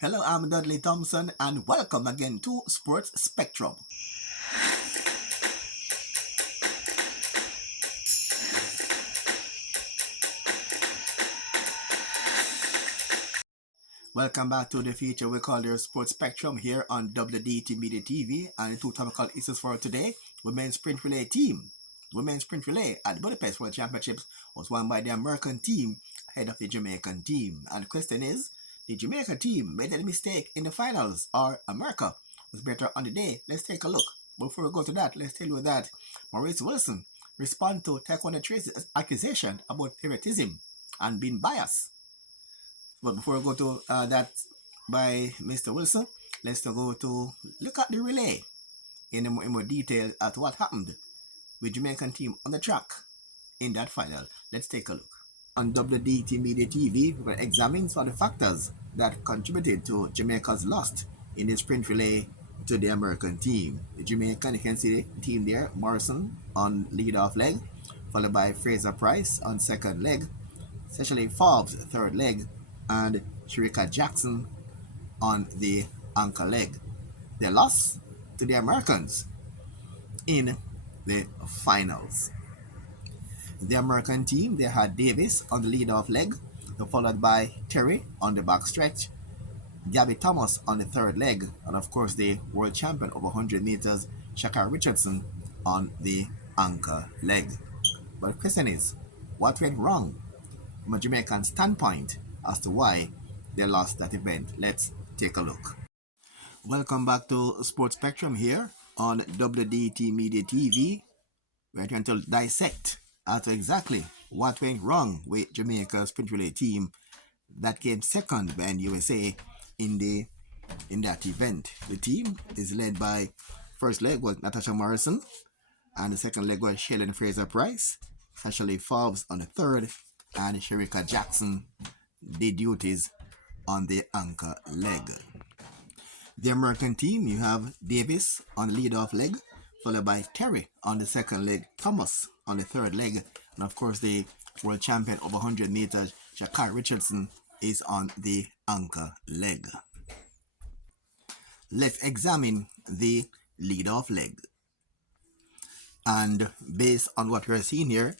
Hello, I'm Dudley Thompson, and welcome again to Sports Spectrum. Welcome back to the feature we call your Sports Spectrum here on WDT Media TV. And the two topical issues for today: Women's Sprint Relay Team. Women's Sprint Relay at the Budapest World Championships was won by the American team ahead of the Jamaican team. And the question is, the Jamaica team made a mistake in the finals, or America was better on the day? Let's take a look. Before we go to that, let's tell you that Maurice Wilson responded to tyquendo Tracey's accusation about favoritism and being biased. But before we go to that by Mr. Wilson, let's go to look at the relay in more detail at what happened with Jamaican team on the track in that final. Let's take a look. On WDT Media TV, we examine some of the factors that contributed to Jamaica's loss in the sprint relay to the American team. The Jamaican, you can see the team there: Morrison on lead-off leg, followed by Fraser Price on second leg, Cecily Forbes third leg, and Sherika Jackson on the anchor leg. They lost to the Americans in the finals. The American team, they had Davis on the lead-off leg, followed by Terry on the back stretch, Gabby Thomas on the third leg, and of course the world champion over 100 meters, Shaka Richardson, on the anchor leg. But the question is, what went wrong from a Jamaican standpoint as to why they lost that event? Let's take a look. Welcome back to Sports Spectrum here on WDT Media TV. We're trying to dissect as to exactly what went wrong with Jamaica's sprint relay team that came second behind USA in that event. The team is led by, first leg was Natasha Morrison, and the second leg was Shaylin Fraser Price, Ashley Forbes on the third, and Sherika Jackson did duties on the anchor leg. The American team, you have Davis on the lead-off leg, followed by Terry on the second leg, Thomas on the third leg, and of course the world champion over 100 meters, Shaka Richardson, is on the anchor leg. Let's examine the lead-off leg. And based on what we're seeing here,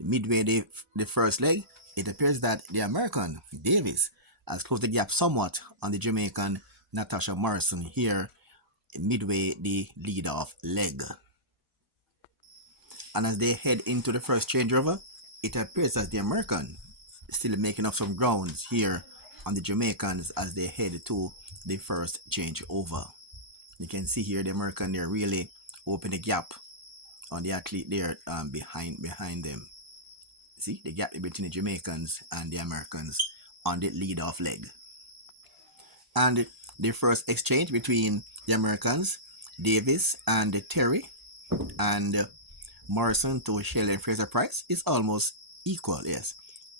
midway the first leg, it appears that the American, Davis, has closed the gap somewhat on the Jamaican Natasha Morrison here midway the lead-off leg. And as they head into the first changeover, it appears that the American is still making up some grounds here on the Jamaicans as they head to the first changeover. You can see here the American, they're really open the gap on the athlete there behind them. See the gap between the Jamaicans and the Americans on the lead-off leg. And the first exchange between the Americans, Davis and Terry, and Morrison to Shaylin Fraser Price, is almost equal. Yes,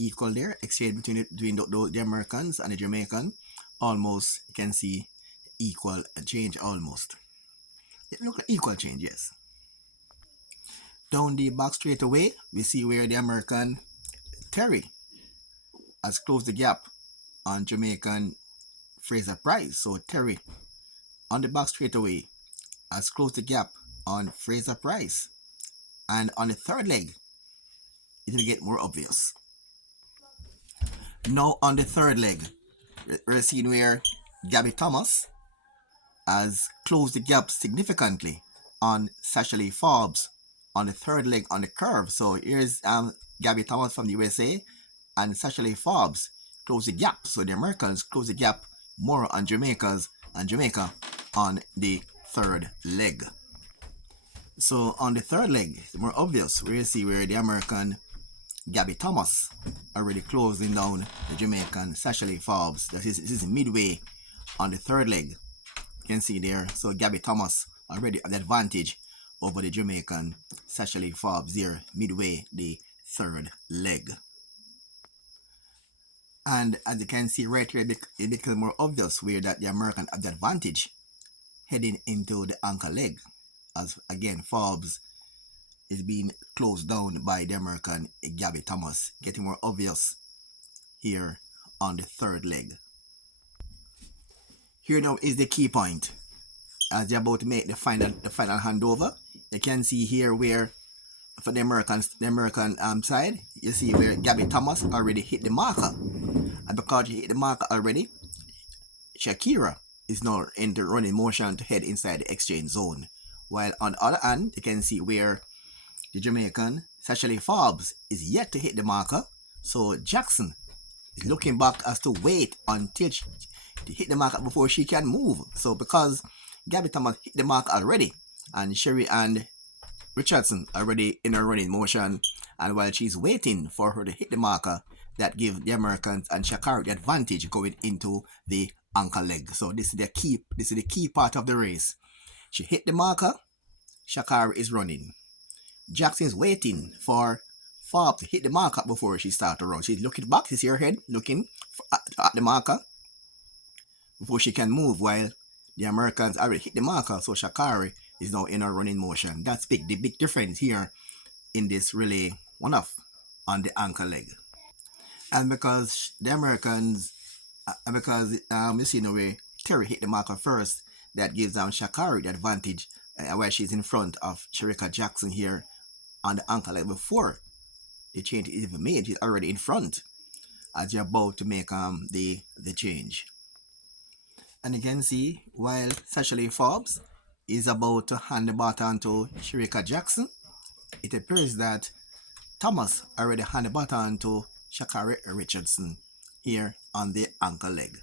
equal there. Exchange between the Americans and the Jamaican, almost, you can see equal change almost. It looks like equal change, yes. Down the back straight away, we see where the American Terry has closed the gap on Jamaican Fraser Price. So Terry on the back straight away has closed the gap on Fraser Price. And on the third leg, it will get more obvious. Now on the third leg, we're seeing where Gabby Thomas has closed the gap significantly on Sasha Forbes on the third leg on the curve. So here's Gabby Thomas from the USA, and Sasha Forbes close the gap. So the Americans close the gap more on Jamaica on the third leg. So on the third leg, it's more obvious where you see where the American Gabby Thomas already closing down the Jamaican Sasha Forbes. This is midway on the third leg. You can see there. So Gabby Thomas already at the advantage over the Jamaican Sasha Forbes here midway the third leg. And as you can see right here, it becomes more obvious where that the American at the advantage heading into the anchor leg, as again Forbes is being closed down by the American Gabby Thomas, getting more obvious here on the third leg. Here now is the key point. As they're about to make the final handover, you can see here where for the American side, you see where Gabby Thomas already hit the marker, and because she hit the marker already, Shakira is now in the running motion to head inside the exchange zone. While on the other hand, you can see where the Jamaican Sasha Forbes is yet to hit the marker, so Jackson is looking back as to wait until she hit the marker before she can move. So because Gabby Thomas hit the mark already, and Sherry and Richardson already in her running motion, and while she's waiting for her to hit the marker, that gives the Americans and Shakari the advantage going into the anchor leg. So this is the key part of the race. She hit the marker, Shakari is running. Jackson's waiting for Forbes to hit the marker before she starts to run. She's looking back, she's her head looking at the marker before she can move, while the Americans already hit the marker, so Shakari is now in her running motion. That's big. The big difference here in this relay one-off on the anchor leg. And because the Americans, you see, in a way, Terry hit the marker first, that gives Shakari the advantage while she's in front of Sherika Jackson here on the anchor leg. Before the change is even made, she's already in front as you're about to make the change. And you can see while Sasha Forbes is about to hand the baton to Sherika Jackson, it appears that Thomas already handed the baton to Shakari Richardson here on the ankle leg.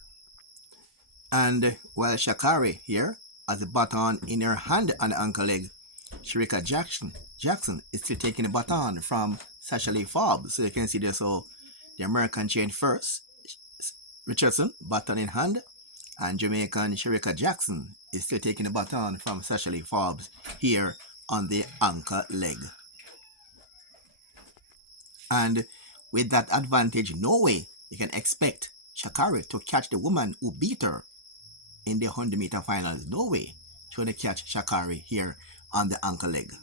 And while Shakari here has the baton in her hand on the ankle leg, Sherika Jackson is still taking the baton from Sasha Forbes. So you can see there, so the American change first, Richardson, baton in hand, and Jamaican Sherika Jackson is still taking the baton from Sasha Forbes here on the anchor leg. And with that advantage, no way you can expect Shakari to catch the woman who beat her in the 100-meter finals. No way she's going to catch Shakari here on the ankle leg.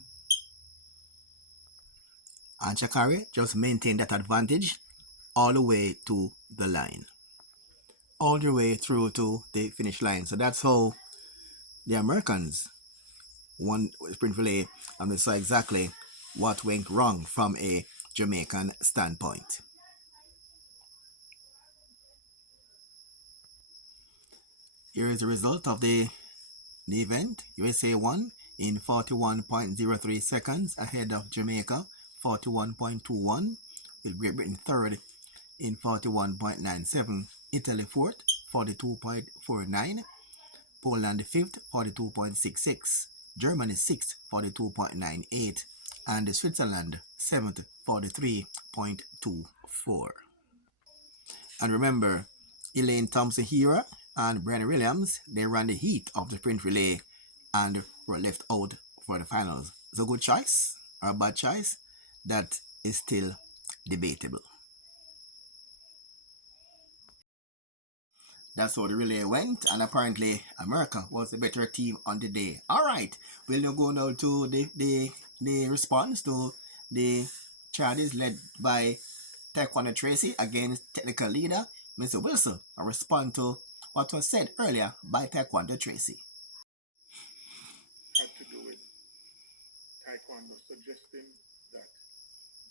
And Shakari just maintained that advantage all the way to the line. All the way through to the finish line. So that's how the Americans won sprint relay, and we saw exactly what went wrong from a Jamaican standpoint. Here is the result of the event. USA won in 41.03 seconds ahead of Jamaica 41.21, with Great Britain third in 41.97, Italy fourth 42.49, Poland fifth 42.66, Germany sixth 42.98, and Switzerland seventh 43.24. And remember, Elaine Thompson-Herah and Brenna Williams, they ran the heat of the sprint relay and were left out for the finals. Is a good choice or a bad choice? That is still debatable. That's how the relay went, and apparently America was the better team on the day. All right, we'll now go now to the response to the charges led by Taekwondo Tracey against technical leader Mr. Wilson, and respond to what was said earlier by Taekwondo Tracey. Had to do with Taekwondo suggesting that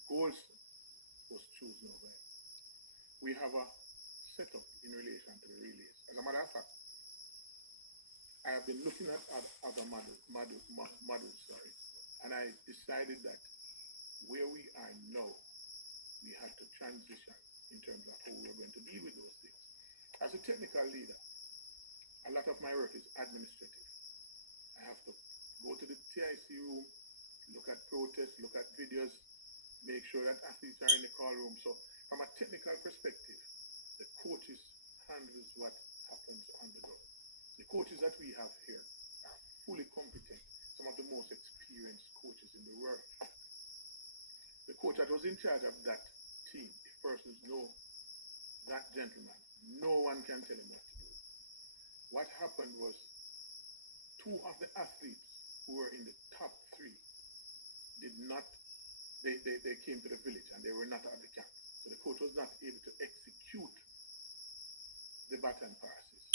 Golson was chosen over him. We have a setup in relation to the relays. As a matter of fact, I have been looking at other models, and I decided that where we are now, we had to transition in terms of how we are going to deal with those things. As a technical leader, a lot of my work is administrative. I have to go to the TIC room, look at protests, look at videos, make sure that athletes are in the call room. So from a technical perspective, the coaches handles what happens on the ground. The coaches that we have here are fully competent, some of the most experienced coaches in the world. The coach that was in charge of that team, if persons know that gentleman, no one can tell him what to do. What happened was, two of the athletes who were in the top three did not, they came to the village and they were not at the camp. So the coach was not able to execute the baton passes.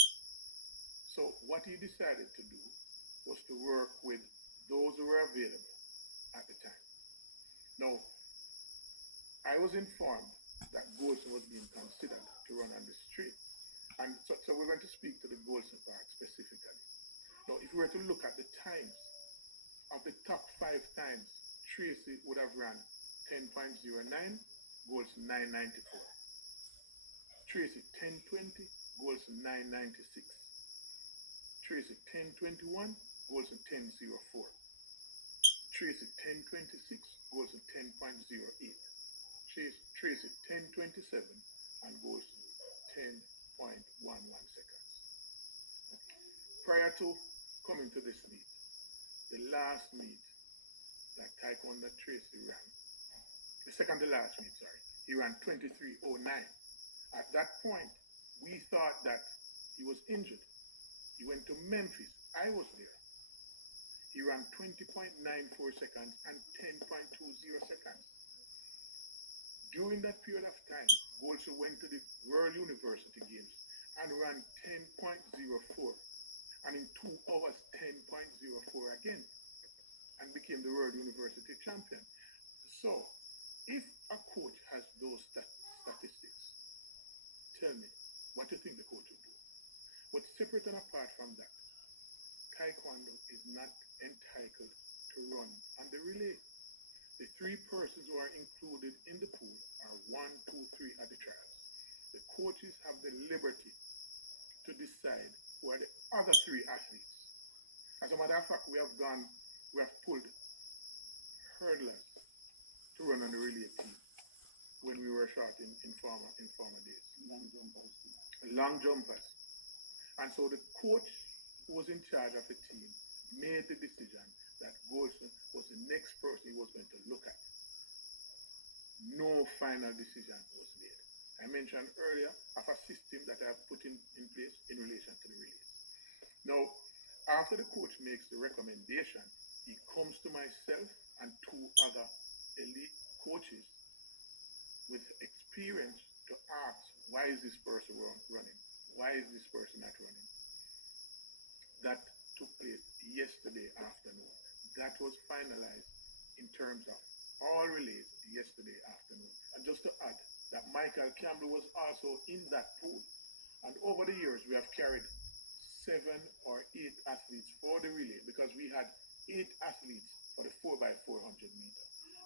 So what he decided to do was to work with those who were available at the time. Now, I was informed that Golson was being considered to run on the street. And so we're going to speak to the Golson part specifically. Now, if we were to look at the times, of the top 5 times, Tracey would have run 10.09, Golson 994. Tracey 1020, Golson 996. Tracey 1021, Golson 1004. Tracy 1026, Golson 10.08. Tracy 1027 and Golson 10.11 seconds. Prior to coming to this meet, the last meet that Tyquendo Tracey ran, the second to last meet, sorry, he ran 23.09. At that point, we thought that he was injured. He went to Memphis. I was there. He ran 20.94 seconds and 10.20 seconds. During that period of time, Golson went to the World University Games and ran 10.04 and in 2 hours 10.04 again and became the World University champion. So, if a coach has those statistics, tell me, what do you think the coach would do? But separate and apart from that, Tyquendo is not entitled to run on the relay. The 3 persons who are included in the pool are 1, 2, 3 at the trials. The coaches have the liberty to decide who are the other 3 athletes. As a matter of fact, we have pulled hurdlers to run on the relay team when we were short in former days. Long jumpers. And so the coach who was in charge of the team made the decision that Golson was the next person he was going to look at. No final decision was made. I mentioned earlier of a system that I have put in place in relation to the relays. Now, after the coach makes the recommendation, he comes to myself and 2 other elite coaches with experience to ask, why is this person running? Why is this person not running? That took place yesterday afternoon. That was finalized in terms of all relays yesterday afternoon. And just to add, that Michael Campbell was also in that pool. And over the years, we have carried 7 or 8 athletes for the relay because we had 8 athletes for the 4x400 meter.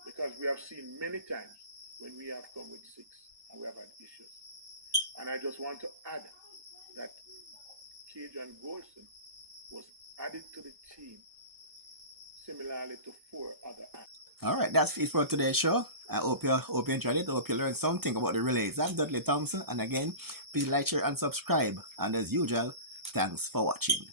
Because we have seen many times when we have come with 6 and we have had issues. And I just want to add that Cajun Golson was added to the team similarly to 4 other athletes. All right, that's it for today's show. I hope you enjoyed it. I hope you learned something about the relays. I'm Dudley Thompson, and again, please like, share, and subscribe. And as usual, thanks for watching.